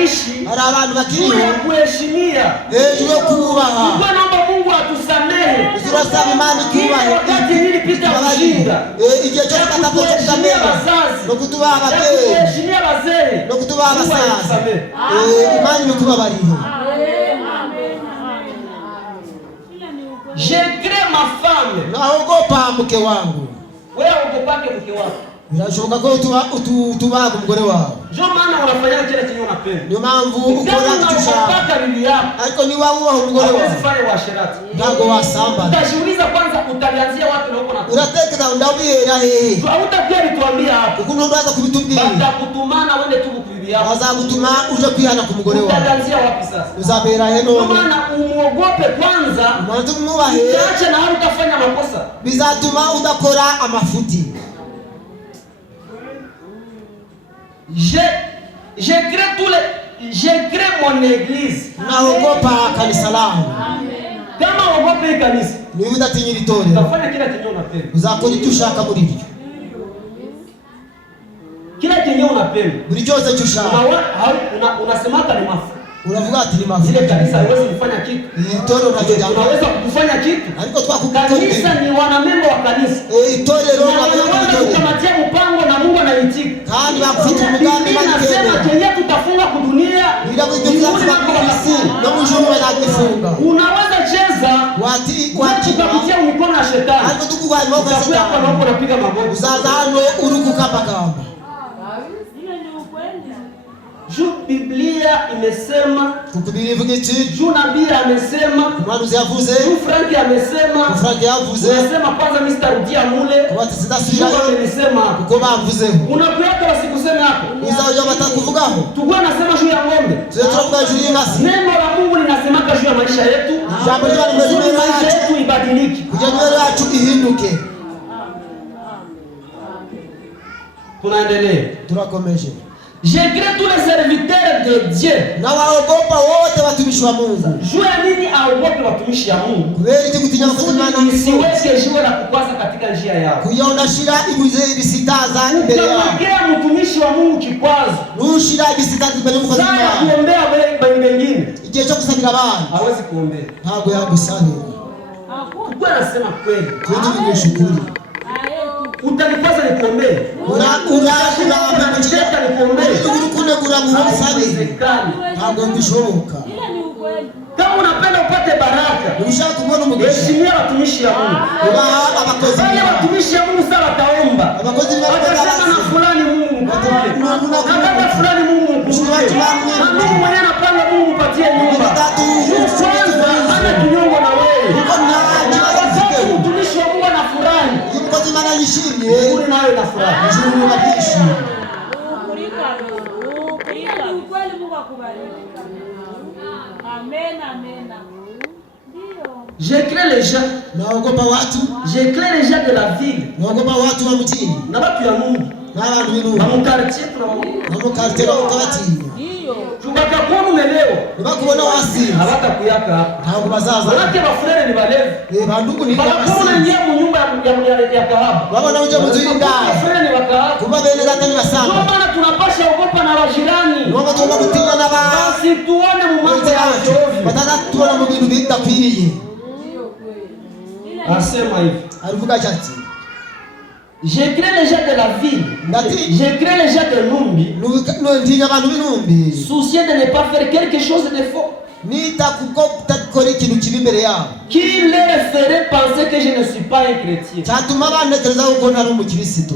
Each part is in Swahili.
wanaishi hari abantu bakiriho kuheshimia hejuru yo kubaha. Kwa naomba Mungu atusamehe Turasaba Imana ikubahe wakati nilipita kushinda igihe cyo kuheshimia wazazi no kutubaha ababyeyi kuheshimia wazee no kutubaha abasaza. Imana ikubabarire. Je crains ma femme. Naogopa mke wangu. Wewe ugopake mke wako. Birashoboka ko tubaga umugore wawe. Ndio maana unafanya kile chenye unapenda. Niyo mpamvu ukora ukishaka bibi yako. Ariko ni wawe ubaho umugore wawe. Usifanye uasherati. Ntago wasamba. Utashuhuliza kwanza utalianzia wapi na uko na. Uratekeza ndabihera hehe. Hautakuwa nituambia hapo. Ukuntu ndaza kubitubwira. Batakutumana wende tu bibi yako. Bazagutuma uje kwihana ku mugore wawe. Utalianzia wapi sasa? Uzabera he none. Kwa maana umuogope kwanza. Mwanzo kumwubahe. Acha na hali utafanya makosa. Bizatuma udakora amafuti. Je crains mon église. Naogopa kanisa langu. Kama uogope kanisa, ni udatinyira itorero. utafanya kila chenye unapenda. Uzakora icyo ushaka muri byo. Kila chenye unapenda. Buri cyose cyo ushaka. Unasemaka ni mafu. Unavuga ati ni mafu. Ile kanisa haiwezi kufanya kitu. Itorero unaweza kufanya kitu. Ariko twakukora. Kanisa ni wanamemba wa kanisa. Itorero kamatia mpango na Mungu anaitika. Kandi bakufata umugambi manike. Nasema chenye tutafunga kudunia. Bila kujifunza kanisa na mjumbe wanajifunga. Unaweza cheza wati kupitia mikono ya shetani. Ariko tukugwa moga shetani. Hapo hapo unapiga magoti. Uzazano uruku kapa kamba. Juu Biblia imesema, Biblia ivuga iti, juu nabii amesema, Mwanuzi yavuze, juu Frank amesema, Frank yavuze, unasema kwanza mimi sitarudia mule, wati sidasubira nimesema uko bavuze. Unakuweka wasikuseme hapo. Uzaje batakuvugaho. Tugwa nasema juu ya ng'ombe. Tunavuga juu ya ngasi. Neno la Mungu linasemaka juu ya maisha yetu. Jambo la maisha yetu ibadiliki. Kujenga yetu ihinduke. Tunaendelea. Tunakomeje. Je crains tous les serviteurs de Dieu. Na waogopa wote watumishi wa Mungu. Juu ya nini aogope watumishi ya Mungu? Kweli tikutinya kwa maana msiweke jiwe la kukwaza katika njia yao. Kuyaona shira ibuze ibisitaza mbele yao. Ukamwekea mtumishi wa Mungu kikwazo. Nushira ibisitaza mbele yao. Sana kuombea wale wengine. Igihe cyo gusabira abantu. Hawezi kuombea. Ntabwo yagusabira. Kwa nasema kweli. Twende tunashukuru. Utanipasa nikuombee. Unamcheka nikuombee. Ukune kuramuha sabi. Ntabwo mbishoboka. Kama unapenda upate baraka, unashaka kuona umugisha. Heshimia watumishi ya Mungu. Abakozi wale watumishi ya Mungu sasa wataomba. Abakozi watasema na fulani Mungu mpatie. Kama fulani Mungu mkumbuke. Na Mungu mwenyewe anapanga Mungu mpatie nyumba. Kwanza hana kinyongo na wewe. Mtumishi wa Mungu anafurahi. Mkozi maana yishimye. Mungu nawe anafurahi. Mungu anapishi. Ukweli Mungu akubariki. Amen, amen. Je crains les gens. Naogopa watu. Je crains les gens de la ville. Naogopa watu wa mjini. Na watu ya Mungu. Na watu wenu. Na mkartie tuna Mungu. Na mkartie na mkati. Ndio. Tubaka kuona meleo. Bakubona wasi. Hawata kuyaka hapa. Ntabwo bazaza. Wake bafurere ni balevi. Bandugu ni basi. Bakubona nje mu nyumba ya kahaba. Baba uje mzuri ndani. Bafurere ni wakahaba. Kuba bene zatani basanga. Ndio maana tunapasha ogopa na wajirani. Ngoba tuomba kutinga na ba. Basi tuone mu mambo ya ovyo. Bataka tuona mu bintu bitakwiriye. Asema hivi. Alivuga chati. Je crains les gens de la ville. Je crains les gens de Numbi. Ndinya abantu binumbi. Soucieux de ne pas faire quelque chose de faux. Nitakukora ikintu kibi imbere yabo. Qui leur ferait penser que je ne suis pas un chrétien. Cyatuma banekereza ko ntari umukristo.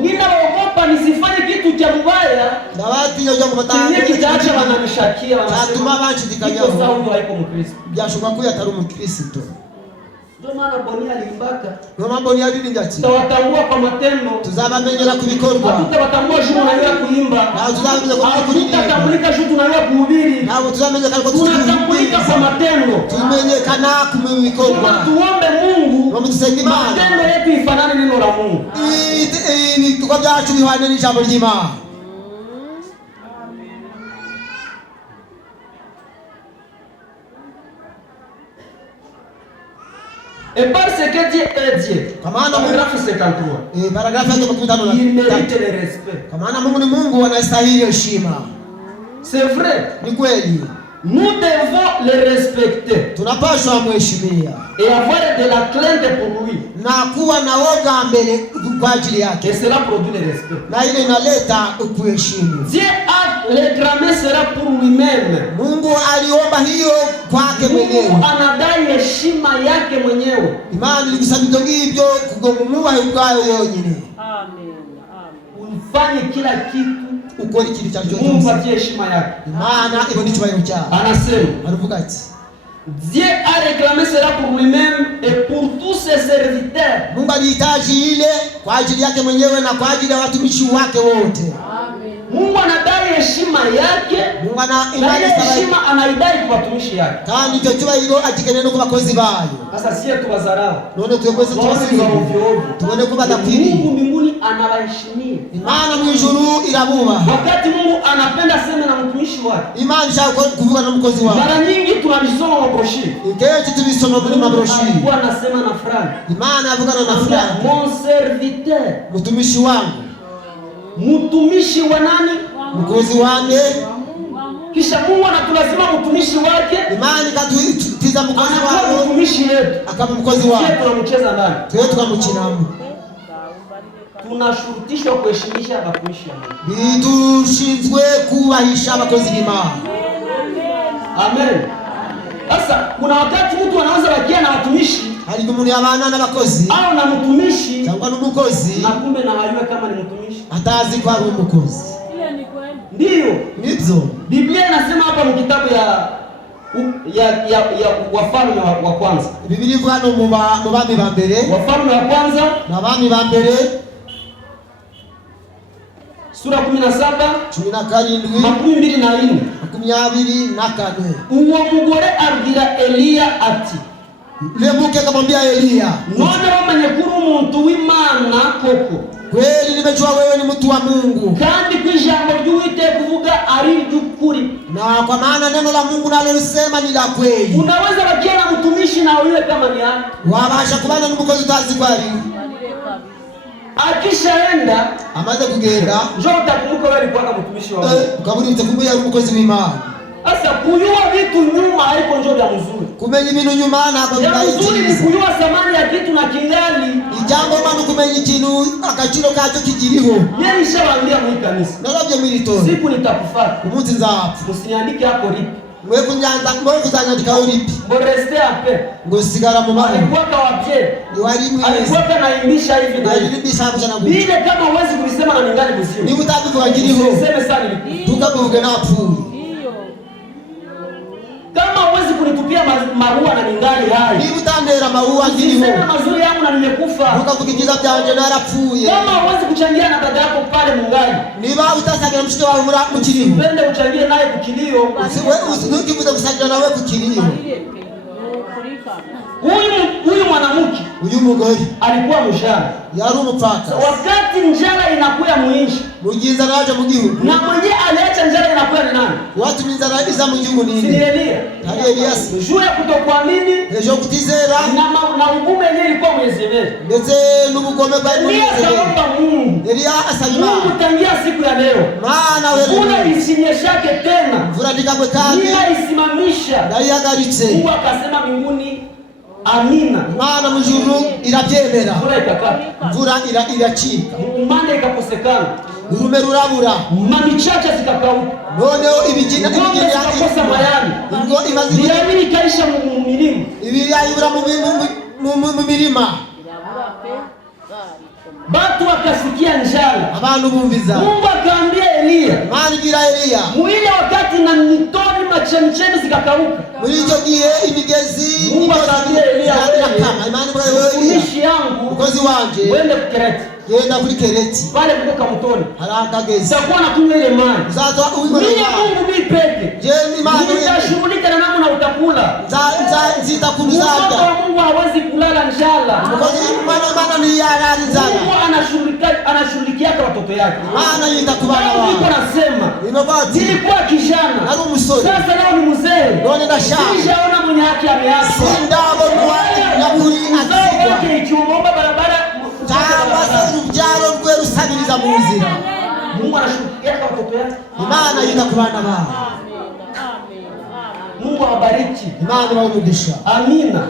Ninaogopa nisifanye kitu cha mbaya. Na watu nyoja kubatanga. Ni kitaacha wananishakia wanasema. Cyatuma banshidikanya. Kwa sababu haiko mkristo. Byashoboka ko yatari umukristo. Ndio maana Boni alimbaka. Ndio mambo ni yali ngati. Tutawatambua kwa matendo. Tuzabamenyera kubikorwa. Tutawatambua juu tunaweza kuimba. Na tuzabamenyera kwa kuimba. Tutatambulika juu tunaweza kuhubiri. Na tuzabamenyera kwa tunatambulika kwa matendo. Tumenyekana kubikorwa. Tuombe Mungu. Wamutusaidie Imana. Matendo yetu ifanane neno la Mungu. Ni kwa byacu bihwane n'ijambo ry'Imana. Et parce que Dieu est Dieu. Paragraphe 53. Paragraphe 53. Il mérite le respect. Kwa maana Mungu ni Mungu anastahili heshima. C'est vrai. Ni kweli. Nous devons le respecter. Tunapaswa mheshimia. Et avoir de la crainte pour lui. Na kuwa na woga mbele kwa ajili yake. Et cela produit le respect. Na ile inaleta kuheshimu. Dieu a réclamé cela pour lui-même. Mungu aliomba hiyo kwake mwenyewe. Mungu anadai heshima yake mwenyewe. Imani likusabito hivyo kugomumua yukayo yonyine. Amen. Ufanye kila kitu ukora ikintu cya cyose. Mungu atie heshima yake. Imana ibo ni cyubahiro cyawe. Anasema. Aravuga ati Dieu a réclamé cela pour lui-même et pour tous ses serviteurs. Mungu alihitaji ile kwa ajili yake mwenyewe na kwa ajili ya watumishi wake wote. Amen. Mungu anadai heshima yake. Mungu ana imani heshima anaidai kwa watumishi yake. Kandi icyo cyubahiro agikeneye ku bakozi bayo. Sasa sie tubazarau. None twebwe tubasize. Tubone ko badakwiriye. Mungu mbinguni anawaheshimia. Imana mu ijuru irabuba. Wakati Mungu anapenda sema na mtumishi wake. Imana ishaka kuvuga na mkozi wake. Mara nyingi tunabisoma mabroshiri. Iketi tubisoma muri mabroshiri. Alikuwa anasema na fulani. Imana avugana na fulani. Mon serviteur. Mtumishi wangu. Mtumishi wa nani? Mkozi wangu. Kisha Mungu anatulazima mtumishi wake. Imani katuitiza mkozi wake. Mtumishi yetu. Akaba mkozi wake. Sisi tunamcheza ndani. Tuwe tukamchinamu. Tunashurutishwa kuheshimisha watumishi wa Mungu. Bidushinzwe kubahisha abakozi b'Imana. Amen. Sasa kuna wakati mtu anaanza wakia na watumishi, hali umuntu yabana n'abakozi au na mtumishi cyangwa n'umukozi, na kumbe na hayuwe kama ni mtumishi. Atazi kwa ari umukozi. Ile ni kweli. Ndio. Nibyo. Biblia inasema hapa mu kitabu ya Wafalme wa kwanza. Biblia ivuga no mu bami ba mbere. Wafalme wa kwanza na bami ba mbere. Sura 17 17 24. Uwo mugore abwira Eliya ati, lemuke akamwambia Eliya, none wamenye kuri umuntu w'Imana koko. Kweli nimejua wewe ni mtu wa Mungu. Kandi kwijambo ry'Uwiteka kuvuga ari ry'ukuri. Na kwa maana neno la Mungu nalosema ni la kweli. Unaweza bakia na mtumishi na wewe kama ni yeye. Wabasha kubana n'umukozi utazi kwa ari. Akishaenda amaze kugenda njoo utakumbuka wewe ulikuwa kama mtumishi wa Mungu. Ukaburi utakumbuka yari umukozi w'Imana. Sasa kujua vitu nyuma haiko njoo vya mzuri. Kumenya ibintu nyuma na kwa mzuri ni kujua thamani ya kitu na kingali. Ijambo manu kumenya ikintu akaciro kacyo kigiriho. Yeye nishawaambia mu kanisa. Narabye milito. Siku nitakufuata. Umunsi nzapfa. Usiniandike hapo lipi. Mwe kunyanza mwe kuzanyandika ulipi. Boreste ape. Ngo sigara mu mahoro. Alikuwa kawapye. Wali mwe. Alikuwa kanaimbisha hivi na hivi. Alimbisha hapo sana gumu. Bile kama uwezi kulisema na ningali mzima. Ni utakuvuga kiriho. Useme sana lipi. Tukabuge na pfu. Kama uwezi kunitupia maua na ningali hai. Ni utandera maua kiriho. Sema mazuri yangu na nimekufa. Tukavugikiza byanje narapfuye. Kama uwezi kuchangia na dada yako pale mungali. Niba utasagira mshike wawe mu kiriho. Pende uchangie naye kukilio. Usinukivuza kusagira nawe kukilio. Huyu mwanamke, uyu mugore alikuwa mshana. Yari umupfaka. Wakati njala inakuya muinshi. Mugiza naje mu gihugu. Na mwenye aliacha njala inakuya ni nani? Watu minzara iza mu gihugu ni nini? Elia. Hari Elias. Juu ya kutokuamini. Ejo kutizera. Na ugumu yenyewe ilikuwa Yezebeli. Ndetse n'ubugome bwa Yezebeli. Elia asabima. Mungu tangia siku ya leo. Maana wewe. Kuna isinyeshake tena. Mvura ndikabwe kandi. Nina isimamisha. Na yagaritse. Mungu akasema mbinguni amina. Maana mjuru irabyemera. Mvura iracika. Umande ikakosekana. Urume rurabura. Mamichache zikakauka. Noneho ibigina yakakosa mayani. Ngo imazi birabiri kaisha mu mirima. Ibirayibura mu mirima. Batu wakasikia njala. Abantu bumviza. Mungu akaambia Eliya. Mani gira Eliya. Muile wakati na mitoni machemchemi zikakauka. Muri icyo gihe imigezi. Mungu akaambia Eliya kama imani kwa wewe. Mtumishi yangu. Mkozi wanje. Wende Kereti. Yenda kuri Kereti. Pale kutoka mtoni. Harakagezi. Takuwa na kunywa ile maji. Sasa uwe mimi Mungu mimi peke. Je, imani nitashughulika na namna utakula. Zitakunuzaga. Mungu hawezi kulala njala. Mkozi maana ni yalali njala. Mungu anashughulikia watoto yake. Maana nitakubana wao. Niko nasema. Inobati. Nilikuwa kijana. Nari umusore. Sasa leo ni mzee. None ndashaka. Sijaona mwenye haki ameacha. Sindabo nyaburi akisiga. Ikiomba barabara cyangwa se urubyaro rwe rusabiriza mu nzira. Mungu anashughulikia watoto yake. Imana yita ku bana babo. Mungu awabariki. Imana iwaumugisha. Amina.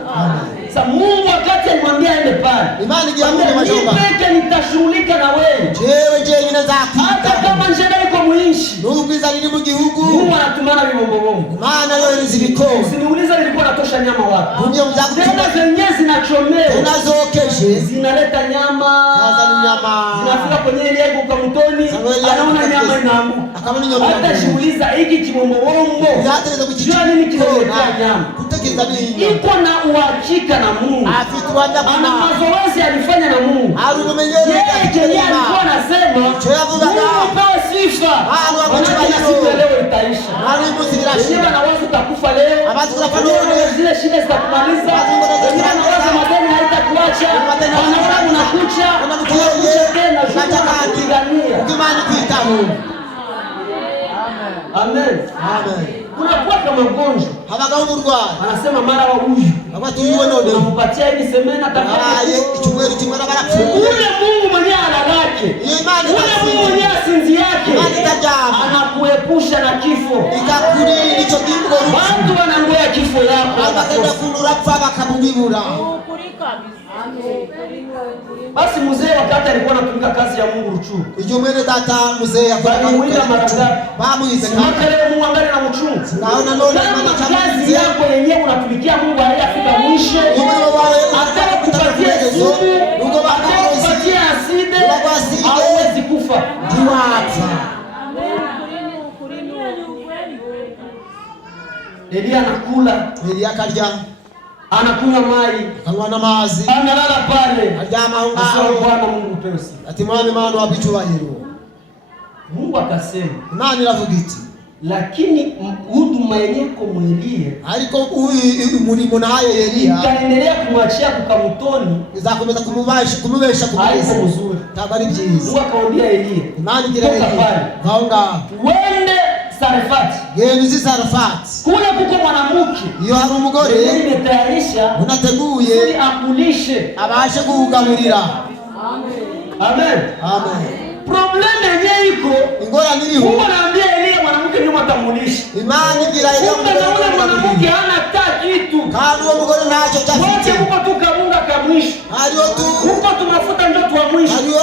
Sasa Mungu wakati alimwambia aende pale, Imana igiamuri majomba. Peke nitashughulika na wewe. Jewe nzakita. Hata kama njema iko muinshi. N'ubwiza riri mu gihugu. Mungu anatumana bibombo. Imana yo nizibiko. Usiniulize nilikuwa natosha nyama wapi. Bunye tena zenyewe zinachomea. Unazokeje. Zinaleta nyama. Kaza nyama. Zinafika kwenye ile yako kwa mtoni. Anaona nyama inaanguka. Akamani nyama. Hata jiuliza hiki kibombo. Yataweza kuchichia nini kinaletea nyama. Kutekeza nini? Iko na uhakika na Mungu. Afituanda kuna. Ana mazoezi alifanya na Mungu. Arumenyere. Yeye alikuwa anasema Mungu pewe sifa. Maana siku leo itaisha. Wewe unaweza utakufa leo. Zile shida zitakumaliza. Unaweza madeni haitakuacha. Unaona unakucha. Unakuja tena unapigania. Ukimani kuita Mungu. Amen. Amen. Unakuwa kama mgonjwa. Habagaho umurwayi. Anasema mara wa huyu. Abatu yuwe none. Unampatia hii semena tafadhali. Ichumweri kimwana barapfu. Ule Mungu mwenye analake. Ule Mungu mwenye asinzi yake. Anakuepusha na kifo. Ikakuri nicho kimbo. Watu wanangoja kifo yako. Abagenda kunura pfa bakamubibura. Basi mzee wakati alikuwa anatumika kazi ya Mungu Ruchuru. Ijumene data mzee yakora kamuita maranga. Bamuize. Makelele Mungu angali na mchungu. Naona none kazi yako yenyewe unatumikia Mungu hayafika mwisho. Ataka kupatia sumu, kupatia aside. Hawezi kufa. Diwata. Elia anakula. Elia karya. Anakunywa maji, akanywa mazi, analala pale, aryama aho ngaho. Bwana Mungu pesi ati mwami Imana wabicyubahiro. Mungu akasema, Imana iravuga iti, lakini huduma yenyewe kumwelie, ariko umurimo nayo Elia ikaendelea kumwachia kukamutoni, izakomeza kumubesha haiko mzuri, tabari byiza. Mungu akamwambia Elia, Imana igira Elia, gaonga wende Sarefati. Genda uzi Sarefati. Kule kuko mwanamke. Iyo hari umugore nimetayarisha unateguye akulishe abashe kugaburira. Amen. Amen. Amen. Problem yenyewe iko ingora niliho. Mungu anaambia Elia mwanamke ndio matamulisha. Imani igira Elia mwanamke hana hata kitu. Kandi uwo mugore ntacyo cyafite. Wote huko tukabunga kamwisho. Hariyo tu. Huko tumafuta ndio twa mwisho. Hariyo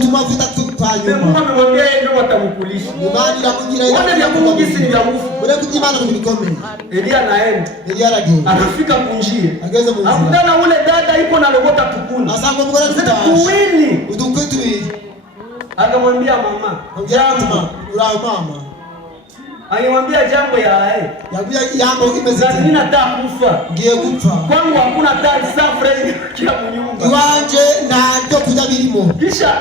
tumafuta twanyuma. Mungu amemwambia yeye ndio atamukulisha. Imani iramugira Elia. Wale vya Mungu gisi ni vya nguvu. Ule kutimana kubikomeye. Elia anaenda. Elia aragenda. Anafika kunjia. Ageze mu nzira. Akutana ule dada iko na logota tukuni. Asanga mugore tuwili. Udukwe tuwili. Akamwambia mama, jambo uraho mama. Alimwambia jambo ya ae. Yabia jambo kimezidi. Mimi nataka kufa. Ngiye gupfa. Kwangu hakuna taa safari kila mnyumba. Iwanje ndio kuja birimo. Kisha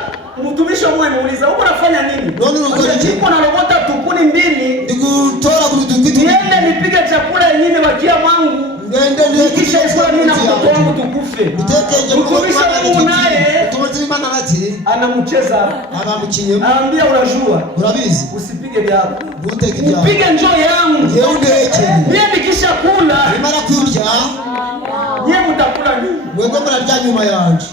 mtumishi mmoja muuliza, "Uko unafanya nini?" Noni uko nje. Niko na robota tukuni mbili. Ndikutora kudukitu. Niende nipige chakula yenyewe bakia mwangu. Nende kisha ikula mimi na mtoto wangu tukufe. Mtekeje mtumishi Mungu naye. Tumaze Imana ati anamcheza. Abamukinye. Anambia unajua. Urabizi. Usipige vyako. Uteke vyako. Upige njoo yangu. Yeye ndeke. Mimi nikisha kula. Imara kurya. Yeye mtakula nini? Wewe mnarya nyuma yanje.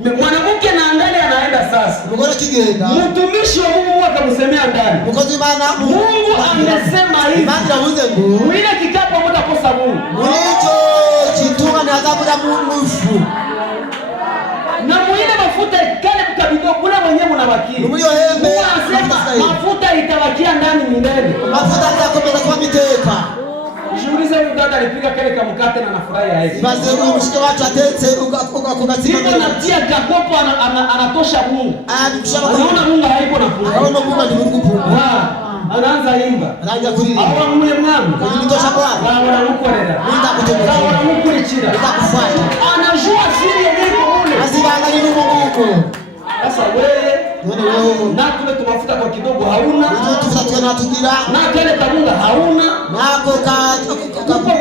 Mwanamke na ndani anaenda sasa. Mugora kigenda. Mtumishi wa Mungu akamsemea ndani. Mukozi Imana Mungu amesema hivi. Imana yavuze ngo ile kikapo mtakosa Mungu. Muricho kitunga na adhabu Mungu mfu. Na muile mafuta kale kukabidhiwa kule mwenyewe unabaki. Muriyo hembe. Mafuta itabakia ndani milele. Mafuta yatakomeza kwa miteka. Jiulize huyu dada alipiga kale kamkate na nafurahi yake. Basi huyu mshike watu atete ukakugatima. Ndipo natia kakopo anatosha Mungu. Mshaba anaona Mungu haiko na fungu. Anaona Mungu ni Mungu pungu. Anaanza imba. Anaanza kulia. Awa mule mwami. Kunitosha Bwana. Wanamukorera. Nitakutumikia. Wanamukurikira. Nitakufuata. Anajua siri yenyewe iko mule. Asibanga ni Mungu. Sasa wewe na tule tumafuta kwa kidogo hauna. Tufuta tena tugira. Na kale kabunga hauna. Nako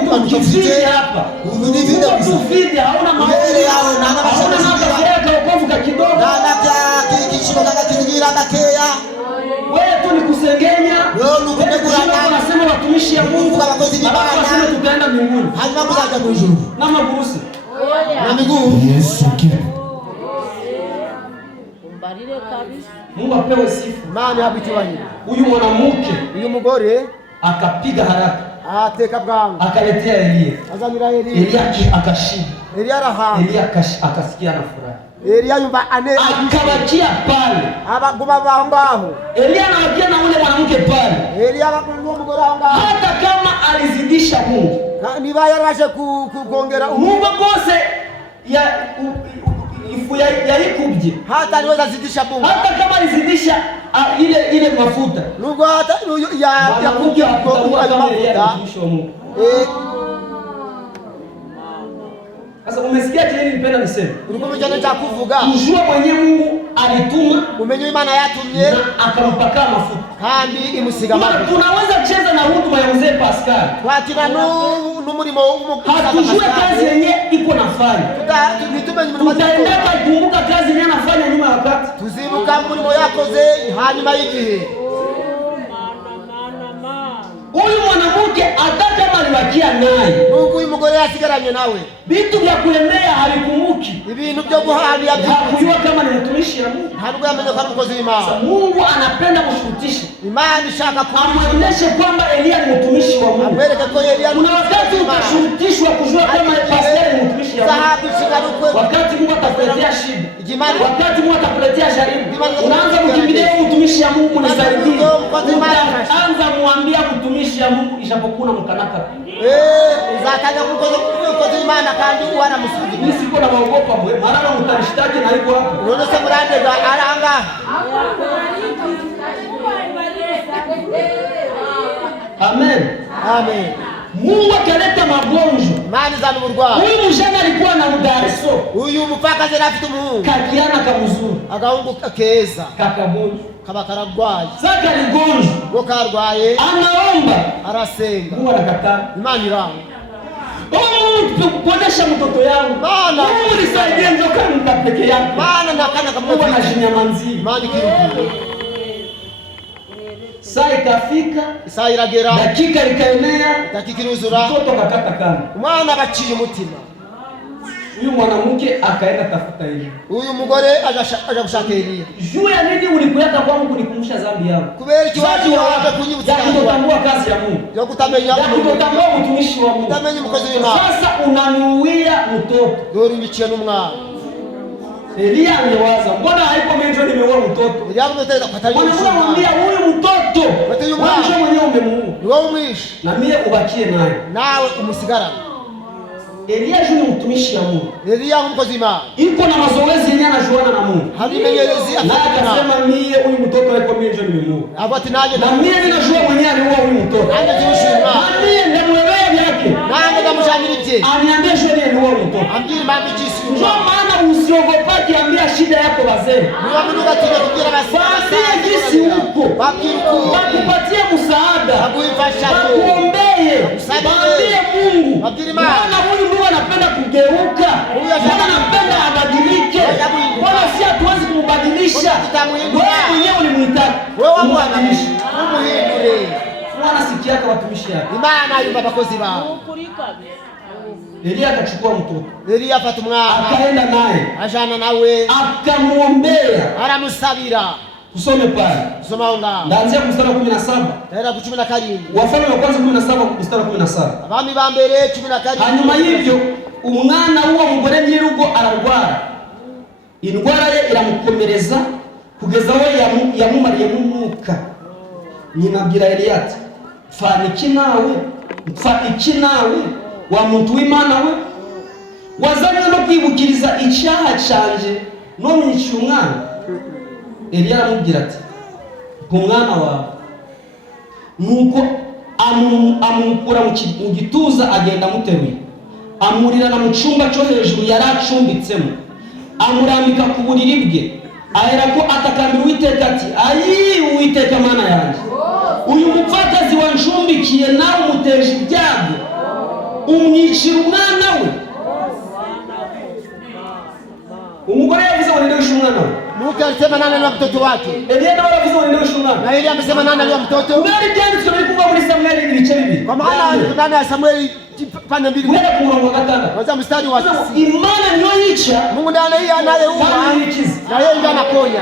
kwa kifidi hapa. Ni video kufidi hauna maombi. Yao na na hauna na wokovu ka kidogo. Na kishimo kaka kizingira kakea. Wewe tu ni kusengenya. Wewe unakunegura unasema watumishi ya Mungu kwa makozi ni baya. Unasema tutaenda mbinguni. Hazima kuzaja mbinguni. Na maburusi. Na miguu. Yesu Mungu apewe sifa. Imana habitiwanye. Huyu mwanamke, uyu mugore akapiga haraka, ateka bwangu, akaletea Elia. azanira Elia. Elia akashiba. Elia araha. Elia akasikia na furaha. Elia yumba ane akabakia pale. Abaguma baho. Elia anabakia na ule mwanamke pale. Elia abakunwa mugore aho ngaho. Hata kama alizidisha Mungu. Niba yarashe kukongera Mungu bose ya ikubye. Hata aliweza zidisha Mungu. Hata kama alizidisha ile mafuta. Mungu hata ya kubye kwa mafuta. Sasa umesikia kile nilipenda niseme? Ulikuwa mjana cha kuvuga. Kujua mwenye Mungu alituma, umenye Imana yatumye na akampaka mafuta. Kandi imusiga mafuta. Tunaweza cheza na huduma ya mzee Pascal. Watina n'umurimo hatujue kazi yenye iko nafanya. Tutaenda kumbuka kazi yenye anafanya nyuma ya wakati. Tuzibuka murimo yakoze hanyuma y'igihe. Huyu mwanamke hata kama alibakia naye, Mungu uyu mugore yasigaranye nawe, vitu vya kulemea havikumbuki. Ibintu byo guhamya hakujua kama ni mtumishi wa Mungu. Ntabwo yamenye ko mukozi w'Imana. Mungu anapenda kushurutisha. Imana ishaka kumwonyesha kwamba Elia ni mtumishi wa Mungu. Amwereke ko Elia kuna wakati utashurutishwa kujua kama Pastor ni mtumishi wa Mungu. Wakati Mungu atakuletea shida, wakati Mungu atakuletea jaribu, unaanza kukimbilia mtumishi wa Mungu nisaidie. Anza muambia mtumishi wa Mungu ishapokuwa mkanaka. Uzatanga kukoza Imana kandi uwana musubiza. Mimi siko na maogopa mwe. Mara mtanishtaki na iko hapo. Unaona sema rande za aranga. Amen. Amen. Mungu akaleta magonjwa. Mali za murwa. Huyu mjana alikuwa na mdariso. Huyu mupakazi rafiki Mungu. Kakiana kamuzuru. Agaungu keza. Kakagonjwa. Kaba karagwaye. Zaka ligonjwa. Bokarwaye. Anaomba. Arasenga. Mungu anakataa. Imani irangu. Kuonesha mtoto yangu. Maana Mungu nisaidie njoka mtapeke yako. Maana nakana kama Mungu anashinyamanzi. Mali kiruku. Saa ikafika, saa iragera, dakika ikaenea, dakika iruzura, mtoto kakata kama. Mwana baciye umutima. Huyu mwanamke akaenda tafuta Elia. Huyu mugore aja gushaka Elia. Juu ya nini ulikuyaka kwangu kunikumbusha dhambi yangu? Kubera kiwaji waje kunyibutsa kutambua kazi ya Mungu. Yo kutamenya kutambua mtumishi wa Mungu. Kutamenya mukozi w'Imana. Sasa unanuia mtoto. Dori mbicie n'umwana. Elia aliwaza, mbona haiko mimi nimeua mtoto? Elia mtoteza kataye. Mbona unamwambia huyu mtoto? Wewe mwenyewe umemuua. Ni wewe umwishi. Na mimi ubakie naye. Nawe umusigarana. Elia ni mtumishi wa Mungu. Elia mkozi w'Imana. Iko na mazoezi yenyewe anajuana na Mungu. Hadimenyerezi akasema mimi huyu mtoto wako mimi ndio nimemuua. Abati naje na mimi ninajua mwenyewe aliua huyu mtoto. Anajishima. Mimi ndamwelewa yake. Nanga ndamshangilie. Aniambie shule ni aliua huyu mtoto. Ambiri mami jisi. Ndio maana usiogopaki ambia shida yako wazee. Ni wamunuka tena kugira basi. Jisi huko. Wakupatie msaada. Wakuifasha. Wakuombee. Mwambie Mungu. Maana huyu ndio anapenda kugeuka. Huyu anapenda abadilike. Wala si hatuwezi kumbadilisha. Wewe mwenyewe ulimwitaka. Wewe wamwadilisha. Umuhindure. Mwana sikia kwa watumishi yake. Imana yumba bakozi bao. Elia akachukua mtoto. Elia afata umwana. Akaenda naye. Ajana nawe. Akamuombea. Aramusabira. Tusome pale. Tusoma nga. Ndaanzia mstari wa 17. Tena ku 17. Wafalme wa kwanza 17 mstari wa 17. Abami ba mbere 17. Hanyuma hivyo umwana w'uwo mugore nyirugo ararwara. Indwara ye iramukomereza kugeza aho yamumariye n'umwuka. Nyina abwira Eliya ati, "Fana iki nawe wa muntu w'Imana we? Wazanywe no kwibukiriza icyaha canje no mwishyura umwana." Eliya aramubwira ati, "Umwana wawe." Nuko amukura mu gituza agenda amuteruye, amurirana mu cyumba cyo hejuru yari acumbitsemo, amurambika ku buriri bwe, aherako atakambira Uwiteka ati, "Ayi Uwiteka Mana yanjye, uyu mupfakazi wancumbikiye nawe umuteje ibyago, umwicira umwana we." Umugore yavuze ngo ninde wishe umwana we? Mungu alisema nani aliwa mtoto wake? Elia nawe yavuze ngo ninde wishe umwana? Na Elia amesema nani aliwa mtoto? Mbele byanditswe biri kuva muri Samueli ibice bibiri. Kwa maana ndani ya Samueli pande mbili. Mwenda ku murongo wa gatandatu. Kwanza mstari wa 9. Imana niyo yica, Mungu ndiye anayeua na yeye ndiye anaponya.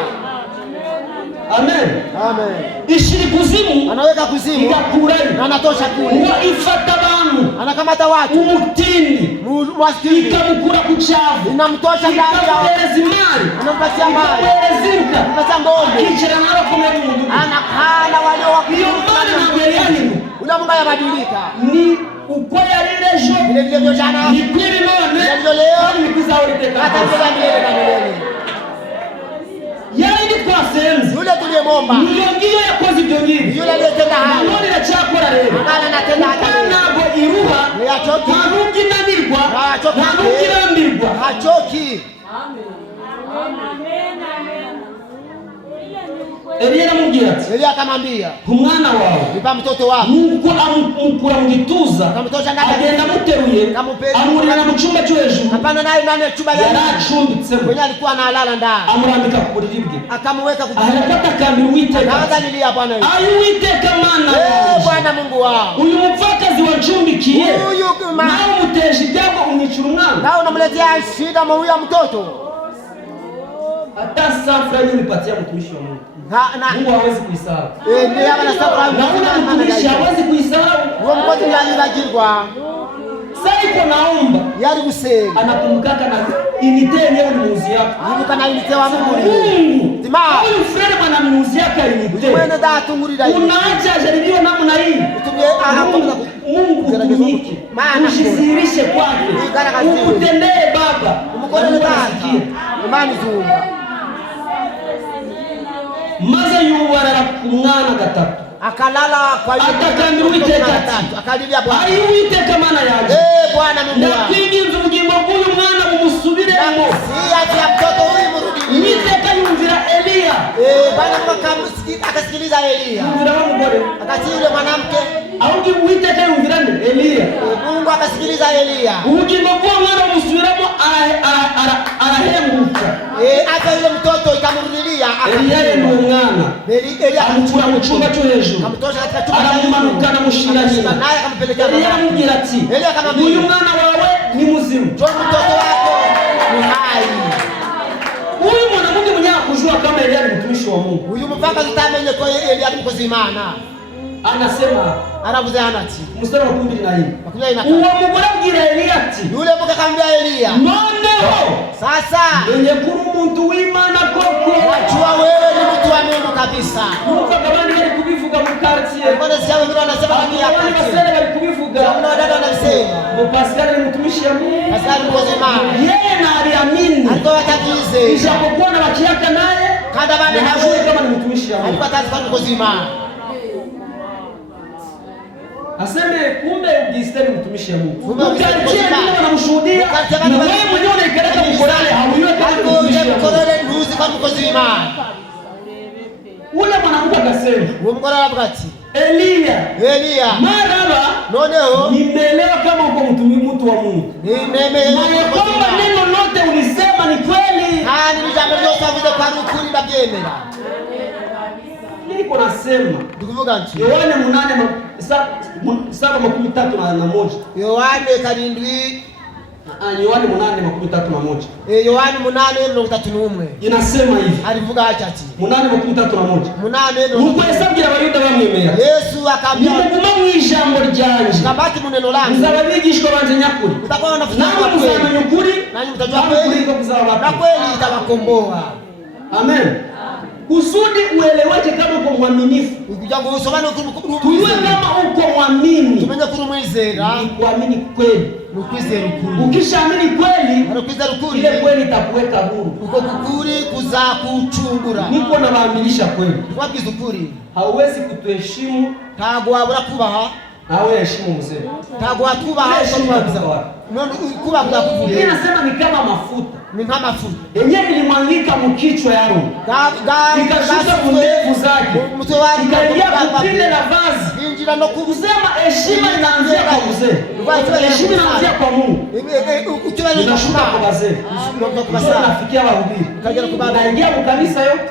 Amen. Amen. Ishiri kuzimu, Anaweka kuzimu igakurayo na anatosha kule. ngo ifata abantu, Anakamata watu umutindi mwasiri, ikamukura ku cyavu, inamtosha ndani yao, ikamuhereza imari, anampatia mali, ikamuhereza inka, anampatia ng'ombe, akicara n'abakomeye mu mudugudu. anakana wale Iyo Mana ntabwo yari yahindura. ule Mungu yabadilika. Ni uko yari ejo, Vile vile vyo jana, ni kweli none, ndio leo, kandi ni kuzahora iteka. hata milele na milele. Yari twasenze, Yule tuliyemwomba, niyo ngiyo yakoze ibyo ngibyo, yule aliyetenda hayo, none iracyakora rero. Akana anatenda hata leo. Ntabwo iruha, Hachoki, nta nubwo inanirwa, hachoki, nta nubwo irambirwa. hachoki. Eliya aramubwira ati, Elia akamwambia, umwana wawe nipa mtoto wako. nuko amukura mu gituza, Akamtosha ndani, agenda amuteruye, Akamupeleka. amurira mu cyumba cyo hejuru Hapana naye ndani ya chumba yari yake. acumbitsemo, Kwenye alikuwa analala ndani. amurambika ku buriri bwe, Akamweka aratakambira Uwiteka akaanza ati, lilia Bwana Yesu. ayi Uwiteka Mana yanjye, Bwana Mungu wao. uyu mupfakazi wacumbikiye Huyu nawe umuteje ibyago umwicira umwana, nao unamletea shida huyu mtoto. hata safra yenyewe nipatia mtumishi wa Mungu. Mungu hawezi kuisahau. Ndiye hapa na safra Na ule mtumishi hawezi kuisahau. Huyo mkozi ndiye alibagirwa. Sasa iko naomba. Yari gusema. Anakumbukaka na inite yenyewe ni muuzi yako. Yuko na inite wa Mungu. Mungu. Tima. Huyu frere bwana muuzi yake inite. Mwene da tungurira inite. Unaacha jaribio namna hii. Utumie Mungu utumike. Ushizirishe kwake. Ukutendee Baba. Umukorere Baba. Imani zumba. Maze yubarara ku mwana gatatu, akalala kwa yule atakambira Uwiteka ati, akalilia Bwana, ayi Uwiteka Mana yanjye, Bwana Mungu wangu, ndakwinginze ubugingo bw'uyu mwana bumusubiremo. Siacha mtoto huyu mrudi. Uwiteka yumvira Eliya. Bwana Mungu akasikiliza Eliya, yumvira wa mugore, akati yule mwanamke, ahubwo Uwiteka yumvira Eliya. Mungu akasikiliza Eliya, ubugingo bw'uwo mwana bumusubiremo, arahenguka. Hata yule mtoto ikamrudilia. Eliya ni umwana, Eliya amukura mu cyumba cyo hejuru, akamtosha katika chumba, aramumanuka anamushyira nyina, naye akampelekea. Eliya aramubwira ati, uyu mwana wawe ni muzima, mtoto wako ni hai. Huyu mwanamke mwenye akujua kama Eliya ni mtumishi wa Mungu, huyu mpaka tutamenye kwa Eliya ni mkozimana, anasema aravuze hanati mstari wa 14, uwo mugore abwira Eliya ati, yule mke akamwambia Eliya, noneho sasa yenye kuri umuntu w'Imana koko, wajua wewe ni mtu wa Mungu kabisa. Numva abandi bari kubivuga mu quartier, mbona sasa wengine wanasema abandi basere bari kubivuga, kuna wadada wanasema ngo Pascal ni mtumishi wa Mungu, Pascal mkozimana, yeye na aliamini, alikuwa atakize ijapokuwa na wakiaka naye kada bana hajui kama ni mtumishi wa Mungu, alikuwa atakiwa mkozimana. Aseme kumbe Augustine mtumishi wa Mungu. Ukaribia ndio wanamshuhudia. Na wewe mwenyewe unaipeleka mkorale, hauiwe kama mtumishi wa Mungu. Mkorale nduzi kwa mkozima. Ule mwanamke akasema, uwo mkorale abwati, Eliya, maraba, noneho nimeelewa kama uko mtu wa Mungu. Na kwamba neno lote ulisema ni kweli. Ni jambo lote avuze kwa ukuri ndabyemera. Niko nasema ndikuvuga nti Yohane 7:31. Yohane karindwi Yohane 8:31. Yohane 8:31 inasema hivi, alivuga ati 8:31 nuko yasabye abayuda bamwemera Yesu akamwambia, nimuguma mu ijambo ryanje, kabaki mu neno langu, muzababigishwa banje nyakuri, mtakuwa wanafunzi namwe muzamenya ukuri, nanyi mtajua kweli, na kweli itawakomboa. Amen. Kusudi ueleweke kama uko mwaminifu. Ukijangwa usomane tuwe kama uko mwamini. Tumenye kurumwizera. Ni kuamini kweli. Nukwizera ukuri. Ukishaamini kweli, unakwizera ukuri, ile kweli itakuweka huru. uko kukuri kuza kuchungura. Niko nabaambilisha kweli. Kwabiza ukuri. Hauwezi kutuheshimu, tago wabura kubaha. Nawe heshimu mzee. Tago watubaha kwa kubaha. Kuba kubaha. Mimi nasema ni kama mafuta. Ni kama mafuta. Yenyewe ilimwangika mkichwa ya Haruni. Ikashuka kundevu zake. Ikaingia kupinde na vazi. Injira no kusema heshima inaanzia kwa mzee. Heshima inaanzia kwa Mungu. Inashuka kwa wazee. Ndio nafikia wahubiri. Naingia kwa kanisa yote.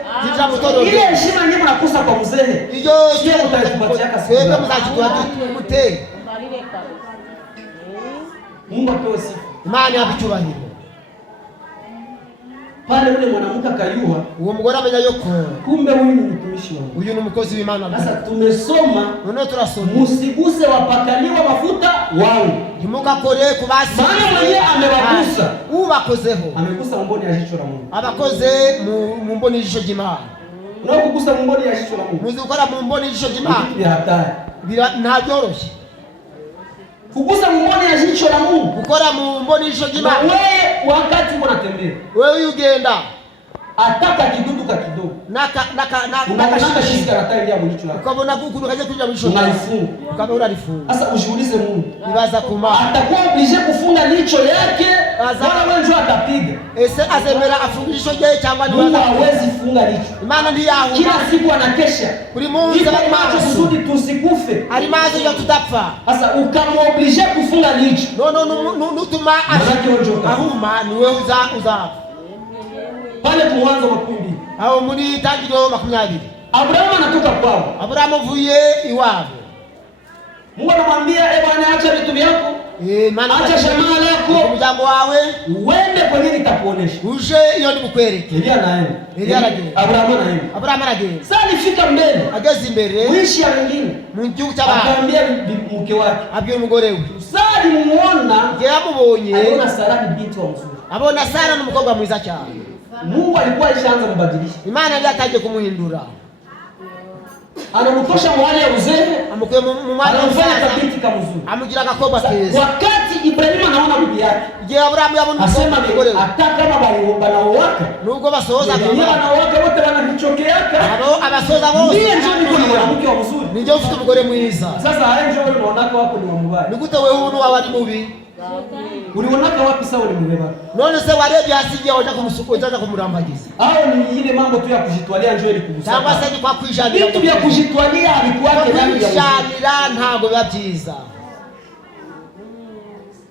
Ile heshima yenyewe mnakosa kwa mzee. Hiyo sio utatupatia kasi. Wewe mzazi tu mtee. Mungu apewe sifa. Imana yabicyubahiro. Pale ule mwanamke akayua, uwo mugore amenya yuko kumbe huyu ni mtumishi wa Mungu. Uyu ni umukozi w'Imana. Sasa tumesoma, turasoma, musiguse wapakaliwa mafuta wangu. Ntimugakore kubasi. Maana mwenye amewagusa. Ubakozeho. Amegusa mboni ya jicho la Mungu. Abakoze mu mboni y'ijisho ry'Imana. Unakugusa mu mboni ya jicho la Mungu. Muzi gukora mu mboni y'ijisho ry'Imana. Ni hatari. Nta byoroshye. Kugusa mu mboni ya jicho la Mungu. Gukora mu mboni y'ijisho ry'Imana. Wewe wakati unatembea. Wewe ugenda. Ataka kidudu ka kidogo. Ukabona kuku kaje kuja mwisho. Unalifunga. Ukabona unalifunga. Sasa ujiulize Mungu. Nibaza kuma. Atakuwa oblige kufunga licho yake. Wala wewe atapiga. Ese azemera afungisho je cyangwa ni Mungu hawezi funga licho. Imana ndi yaho. Kila siku anakesha. Kuri munsi macho kusudi tusikufe. Ari mazi yo tutapfa. Sasa ukamoblige kufunga licho. No nutuma ahuma ni wewe uza. Pale kumwanza makundi. Hao muri tangiro 20. Abrahamu anatoka kwao. Abrahamu vuye iwabo. Mungu anamwambia bwana acha vitu vyako. Acha shamba lako. Mjango wawe. Uende kwenye nitakuonesha. Uje hiyo ni mukwereke. Elia naenda. Abrahamu naenda. Abrahamu anaenda. Sasa alifika mbele. Ageze imbere. Mwishi ya wengine. Mungihugu cy'abantu. Akamwambia mke wake. Abwiye umugore we. Sasa alimuona. Yamubonye. Aliona Sara ni binti wa mzuri. Abona Sara n'umukobwa mwiza cyane. Mungu alikuwa alishaanza kubadilisha. Imana ndiye ataje kumuhindura. Anamtosha mwali ya uzee, amukwe mu mwali anamfanya kabiti kama mzuri. Amugira gakoba keza. Wakati Ibrahim anaona bibi yake. Je, Abraham yabona asema ngore hata kama banaowaka. Nuko basoza kama. Ni banaowaka wote wanavichokeaka. Abasoza bose. Ndiye njoo ni mwanamke wa mzuri. Ni njoo ufite umugore mwiza. Sasa haya njoo unaonaka wako ni wa mubaya. Nigute wewe unu wabari mubi. Ulionaka wapi sawa ni mbeba? None se warebye asije waje kumusukuza kumurambagiza. Au ni ile mambo tu ya kujitwalia njoo ili kugusa. Cyangwa se ni kwa kwishanira. Vitu vya kujitwalia alikuwake ndani ya kwishanira ntago biba byiza.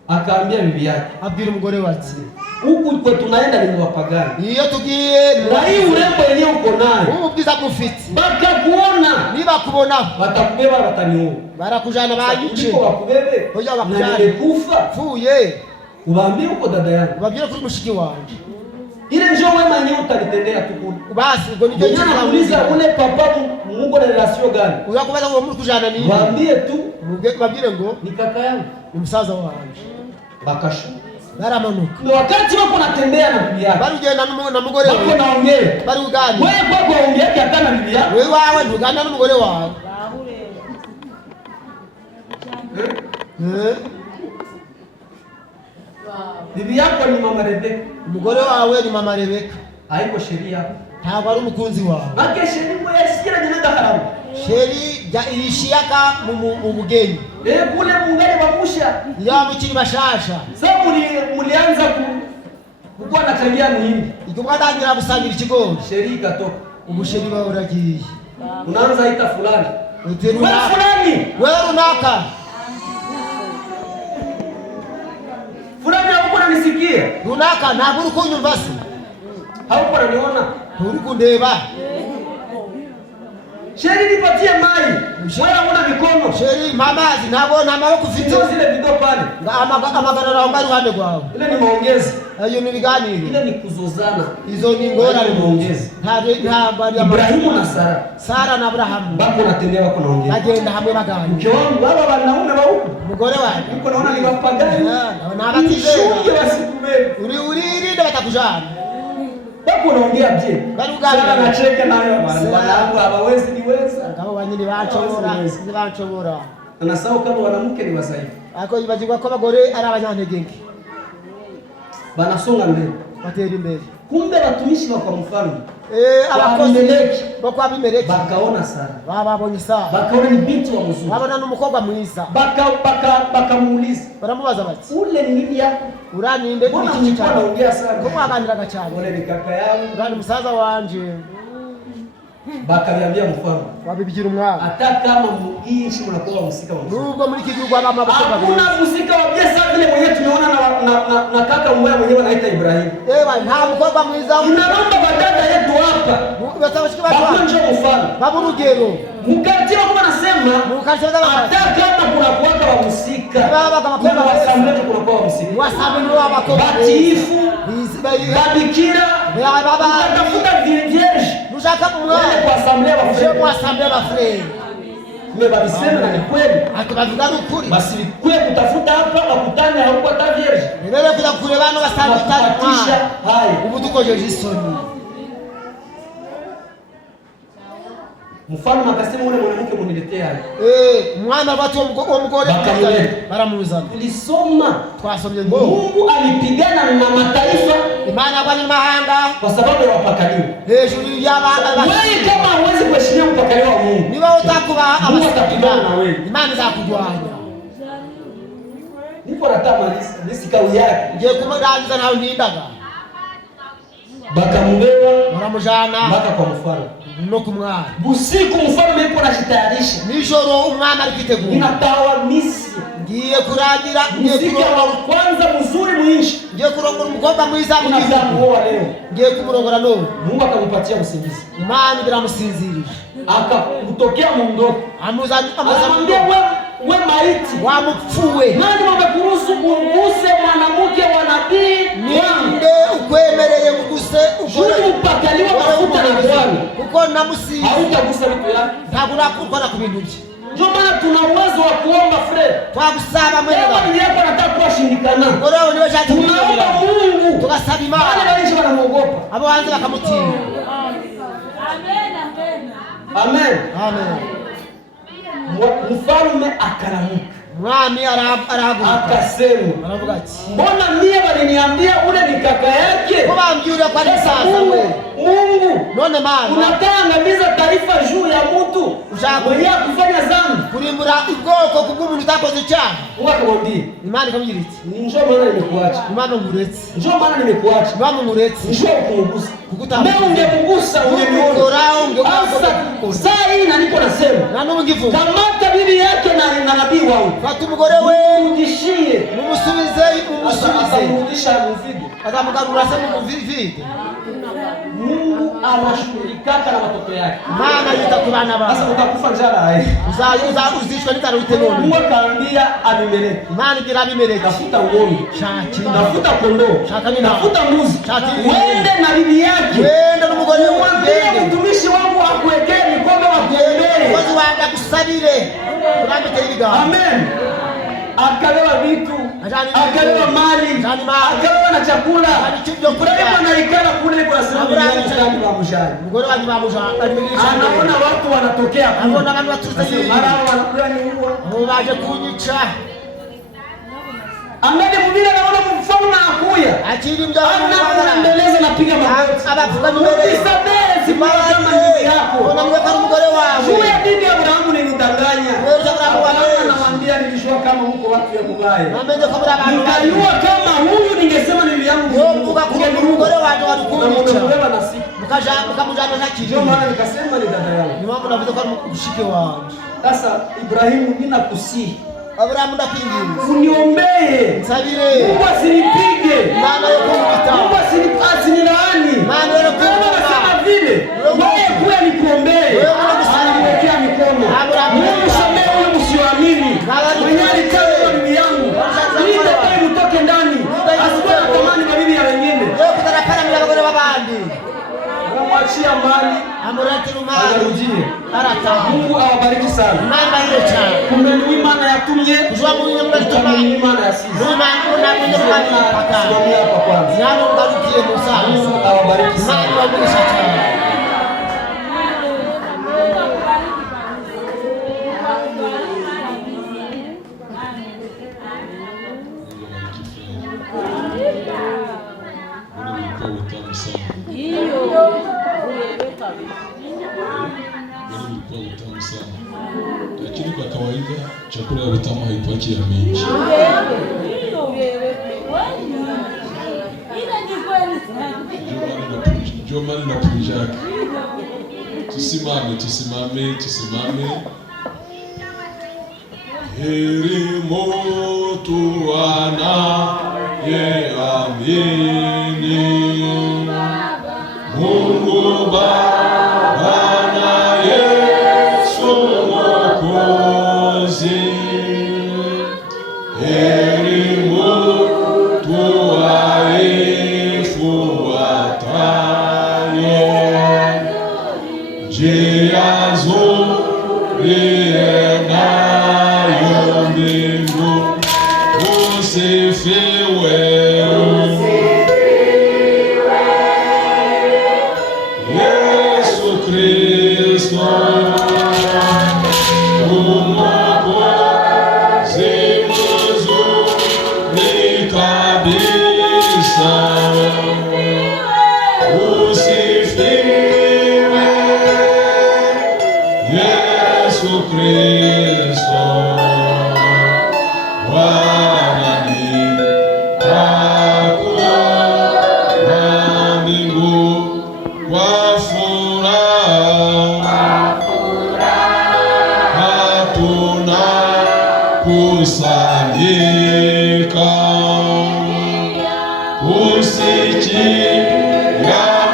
Akaambia bibi yake, abwira umugore wati, huku kwetu tunaenda ni wapagani. Iyo tugiye na hii urembo yenyewe uko nayo. Ubwiza bufite. Bakakuona. Niba kubona batakubeba bataniho. Barakujana bayice. Uko bakubebe. Hoja bakujana. Nikufa. Fuye. Ubambie uko dada yangu. Ubabwire kuri mushiki wanje. Ile njoo wewe mwenyewe utanitendea tukuni. Basi ngo nijye kuuliza ule papa Mungu na relation gani? Uyakubaza ngo muri kujana nini? Ubambie tu. Ubabwire ngo ni kaka yangu. Ni msaza wanje. Bakashu. Baramanuka. Ni wakati wako natembea na bibi yako. Bari ugenda na mugore wawe. Wako naongea. Bari ugani. Wewe kwako ongea hata na bibi yako. Wewe wawe uganda na mugore wawe. Bibi yako ni mama Rebeka. Umugore wawe ni mama Rebeka. Haiko sheria. Ntabwo ari umukunzi wawe. Bake sheria ngo yasikira jina haramu. Sheri irishiyaka mu bugeni. Kule mungari bamusha. Ya mukiri bashasha. Sasa mulianza kukuwa na tabia muhimu. Ikumwadangira gusangira ikigori. Sheri ikatoka. Ubusheri bawe uragiye. Unaanza ita fulani. Wewe fulani. Wewe runaka. Fulani hapo unanisikia? Runaka ntabwo uri kunyumva se. Hapo unaniona? Uri kundeba. Sheri nipatie mai. Wewe una mikono. Sheri mamazi ntabwo nta maboko ufite. Ndio zile video pale. Amagarara ngari hande kwawe. Ile ni maongezi. Ayo ni biganiro. Ile ni kuzozana. Izo ni ngora ni maongezi. Ntabwo ari Ibrahimu na Sara. Sara na Abrahamu. Bako natembea bako naongea. Agenda hamwe bagani. Mke wangu baba wanaume wa huko. Mugore wawe. Niko naona ni wapagani. Na abatizera. Shunge wasikubebe. Urinde batakujana. Bako naongea je? Bari ugana. Sara nacheka nayo bana. Wanangu hawawezi niweza. Ngabo banyine bacobora. Ntibacobora. Anasahau kama wanamke ni wasaifu. Ako yibagirwa ko abagore ari abanyantege nke. Banasonga mbele. Batera imbere. Kumbe batumishi wa kwa mfalme. Abakozi bako Abimeleki bakaona Sara. Babonye Sara. Bakaona ni binti wa mzuri. Babona n'umukobwa mwiza. Bakamuuliza. Baramubaza bati. Ule ni nini yako? Uraninde n'iki cyane. Anaongea sana. Ko mwaganiraga cyane. Ule ni kaka yangu. Urani musaza wanje. Bakabiambia mfalme. Wabibigira umwana. Hata kama muinchi mnakuwa msika wa mzuri. Nubwo muri kigihugu abamaboko babiri. Hakuna msika wa biasa vile mwenyewe tumeona na kaka mmoja mwenyewe anaita Ibrahim. Nta mukobwa mwiza. Inaomba badada yetu hapa. Batashiki batwa. Bakunje mfalme. Baburugero. Mukatio kwa nasema hata kama kuna kuwaka wa msika. Baba kama kwa wasamleto kuna wanakuwa msiku. Wasabiwa wako batifu, babikira, tafuta vierge. Nushaka mwana kwa assemblée wa frère. Kwa assemblée wa frère. Mais babisema na ni kweli. Akabavuga ukuri. Basi kule kutafuta hapa bakutane hauko hata vierge. Nilele kula kule bano basambitana kwa. Hai. Ubutuko Jisoni. Mfalme akasema ule mwanamke muniletea. Mwana watu wa mgore baramuza. Tulisoma twasomye Mungu alipigana na mataifa imana kwa mahanga kwa sababu ya wapakaliwa. Hejuru y'abana wewe kama huwezi kuheshimia mpakaliwa wa Mungu. Niba utakuba abasapigana na wewe. Imana za kujwanya. Niko natamaliza nisikau yake. Ngiye kumurangiza nawe ndindaga. Bakamubewa baramujana mpaka kwa mfalme. No kumwana. Busiku mfalme yuko anajitayarisha. Nijoro umwana alikitegura. Ninatawa misi. Ngiye kuragira muziki wa kwanza mzuri mwinshi. Ngiye kurongora umukobwa mwiza mwiza leo. Ngiye kumurongora no. Mungu akampatia usingizi. Imana biramusinzirije. Akakutokea mu ndoto. Amwambia we maiti wamupfuwe. Nani wamekuruhusu kuguse mwanamke wa nabii? Ninde ukwemereye kuguse ukora upakaliwa mafuta na Bwana. Kuko namusi. Hautagusa vitu yake. Ntabura gukora ku bintu bye. Ndio maana tuna uwezo wa kuomba frere. Twagusaba mwene. Kama Biblia yako nataka kuwashindikana. Ngoro niwe shati. Tunaomba Mungu. Tugasaba Imana. Wale walisha wanamuogopa. Abo wanze bakamutima. Amen, amen. Amen. Amen. Mfalme akaramuka. Mwami arahaguruka. Akasema. Aravuga ati. Mbona mie waliniambia ule ni kaka yake? Ko bambiyure kwa ni sasa we. Mungu. None mana. Unatangamiza taifa juu ya mtu. Mwenye kufanya dhambi. Kurimbura ubwoko kubw'umuntu utakoze icyaha. Ukamwambia. Imana ikamubwira iti. Njoo maana nimekuacha. Imana nguretse. Njoo maana nimekuacha. Imana nguretse. Njoo kumugusa. Kukutamba. Mimi ungekugusa ungeniona. Sasa hii na niko nasema. Na nubu ngivu. Kamata bibi yake na nabii wangu. Fata umugore we murudishie. Mumusubize. Atamrudisha muvidi. Atamugarura se muvidi. Mungu anashughulikana na watoto yake. Maana yutakubana baba. Sasa utakufa njala uzishwa nitarute none. Mungu akaambia Abimeleki. Imana igira Abimeleki. Tafuta ng'ombe. Shaki. Tafuta kondoo. Tafuta mbuzi. Wende na bibi yake. Wende n'umugore we. Mwambie mtumishi wangu akuwekee mikono akuombee. Wazi wanda kusabire. Kurambite ibiga. Amen. Akalewa vitu, akalewa mali, akalewa na chakula. Ibrahimu analikana kule kwa sababu ya mshari. Mgore wa mshari. Anaona watu wanatokea kule. Anaona watu wanatokea. Mara wanakula ni uwa. Mubaje kunyicha. Angaje mvile anaona mfalme anakuya. Akili mjana anaendeleza na piga magoti. Abafuka mbele. Usisamehe simama kama ndugu yako. Unamweka mgore wao. Juu ya dini ya Abrahamu nilidanganya. Anamwambia nilishwa kama huko watu ya mubaya. Nikajua kama huyu ningesema nili yangu. Mgore wao walikuja. Mbeba na siku. Mkamujana na kitu. Ndio maana nikasema ni dada yangu. Ni mambo navuza kwa mshike wao. Sasa Ibrahimu ninakusihi. Abrahamu ndakwinginze. Uniombee. Sabire. Mungu asinipige. Maana yuko mvita. Mungu asinilaani. Maana yuko anasema vile. Wewe kuya nikuombee. Ananiwekea mikono. Mungu samehe huyo msioamini. Mwenye alikana kwa bibi yangu. Ili dada mtoke ndani. Asikuwa anatamani mabibi ya wengine. Leo kutarapana mila bagore babandi. Anamwachia mali. Amurati rumali. Anarudie. Arata. Mungu awabariki sana. Mamba ile cha. Kumbe ni Imana yatumye. Kujua Mungu mnalituma. Ni Imana ya sisi. Una mwenye mali paka. Simamia hapa kwanza. Nalo ngalikie Musa. Mungu awabariki sana. Mungu awabariki sana. Lakini kwa kawaida chakula ya utamu haipati ya mingi. Ndio maana napunjaka. Tusimame. Heri mtu anayeamini Mungu Baba na Yesu Mwokozi. Heri kusanyika kusikia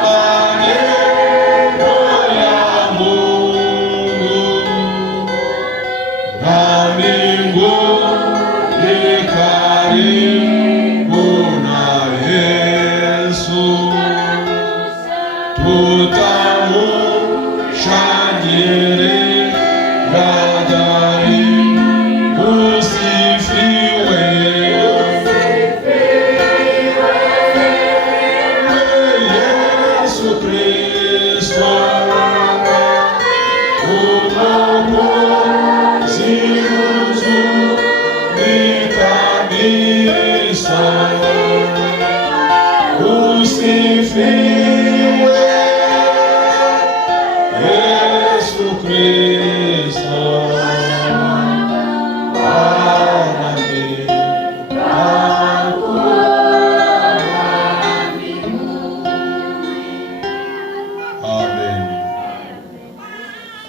maneno ya Mungu na mbinguni karibu na Yesu tutamushangilia daima. Usifiwe Yesu Kristo, Mwokozi mzuri kabisa. Usifiwe Yesu Kristo.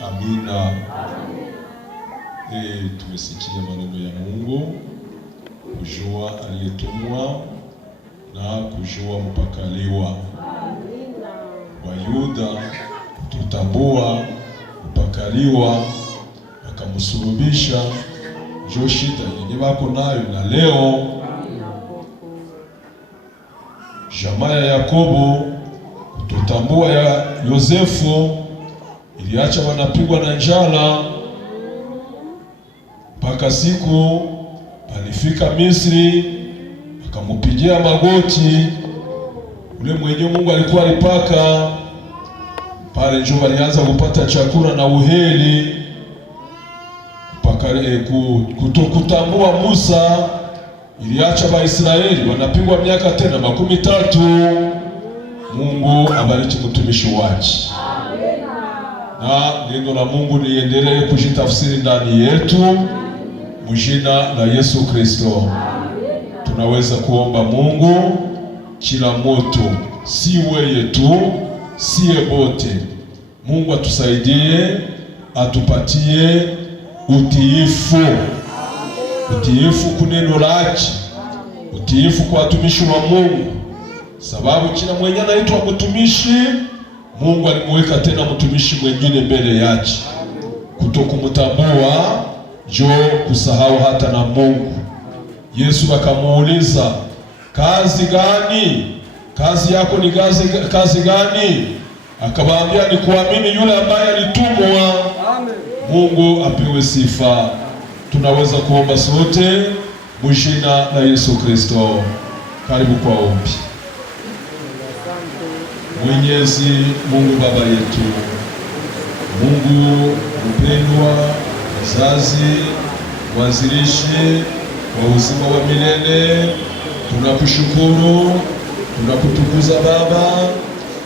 Amina. Tumesikia maneno ya Mungu, kujua aliyetumwa na kujua mpakaliwa. Wayuda tutambua mpakaliwa, akamsulubisha. Ndio shida yenye wako nayo na leo. Jamaa ya Yakobo tutambua ya Yosefu iliacha wanapigwa na njala mpaka siku palifika Misri, akamupigia magoti ule mwenye Mungu alikuwa alipaka pale. Ndio walianza kupata chakula na uheli mpaka kutokutambua Musa iliacha Waisraeli wanapigwa miaka tena 30. Mungu abariki mtumishi wake. Na neno la Mungu liendelee kujitafsiri ndani yetu mjina la Yesu Kristo. Tunaweza kuomba Mungu kila moto, si wewe tu, siye bote. Mungu atusaidie, atupatie utiifu. Utiifu kuneno lake, utiifu kwa watumishi wa Mungu, sababu kila mwenye anaitwa mtumishi Mungu alimweka tena mtumishi mwingine mbele yake. Kutokumtambua jo kusahau hata na Mungu. Yesu akamuuliza, kazi gani? Kazi yako ni kazi gani? Akawaambia, ni kuamini yule ambaye alitumwa. Mungu apewe sifa. Tunaweza kuomba sote mjina la Yesu Kristo. Karibu kwa ombi. Mwenyezi Mungu Baba yetu, Mungu mpendwa, mzazi, mwanzilishi wa uzima wa milele, tunakushukuru, tunakutukuza Baba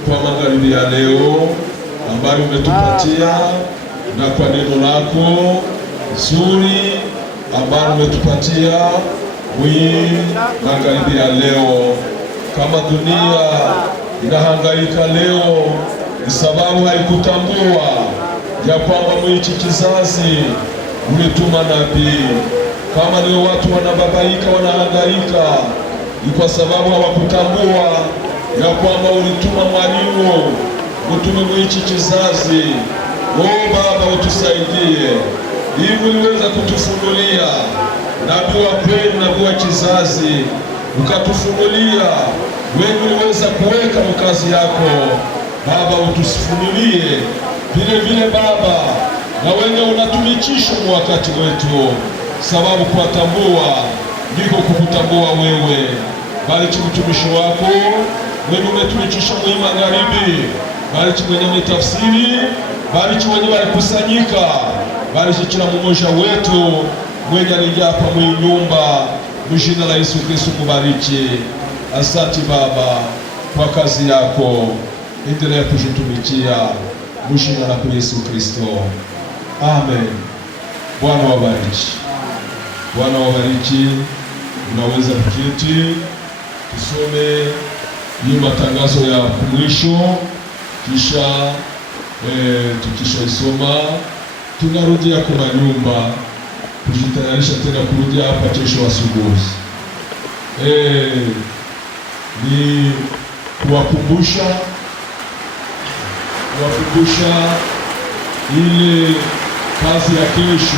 kwa magharibi ya leo ambayo umetupatia, na kwa neno lako zuri ambalo umetupatia magharibi ya leo. Kama dunia inahangaika leo, ni sababu haikutambua ya kwamba mwiki kizazi ulituma nabii. Kama leo watu wanababaika, wanahangaika, ni kwa sababu hawakutambua ya kwamba ulituma mwalimu, utume mwiki kizazi. Baba, utusaidie ili uliweza kutufunulia nabii wa kweli, nabii wa kizazi, ukatufunulia wewe uliweza kuweka mkazi yako. Baba, utusifunulie vile vile Baba, na wewe unatumikisha wakati wetu, sababu kuwatambua ndiko kukutambua wewe. Bariki mtumishi wako, wewe umetumikisha mwi magharibi. Bariki mwenye mtafsiri, bariki wenye walikusanyika, bariki kila mmoja wetu mwenye aliingia hapa mwi nyumba, mjina la Yesu Kristo kubariki. Asante Baba kwa kazi yako, endelea kujitumikia mjina la Yesu Kristo. Amen. Bwana wabariki. Bwana wabariki. Unaweza kuketi, tusome hii matangazo ya mwisho, kisha tukishaisoma tunarudia kwa nyumba. kujitayarisha tena kurudi hapa kesho asubuhi. Ni kuwakumbusha ile kazi ya kesho.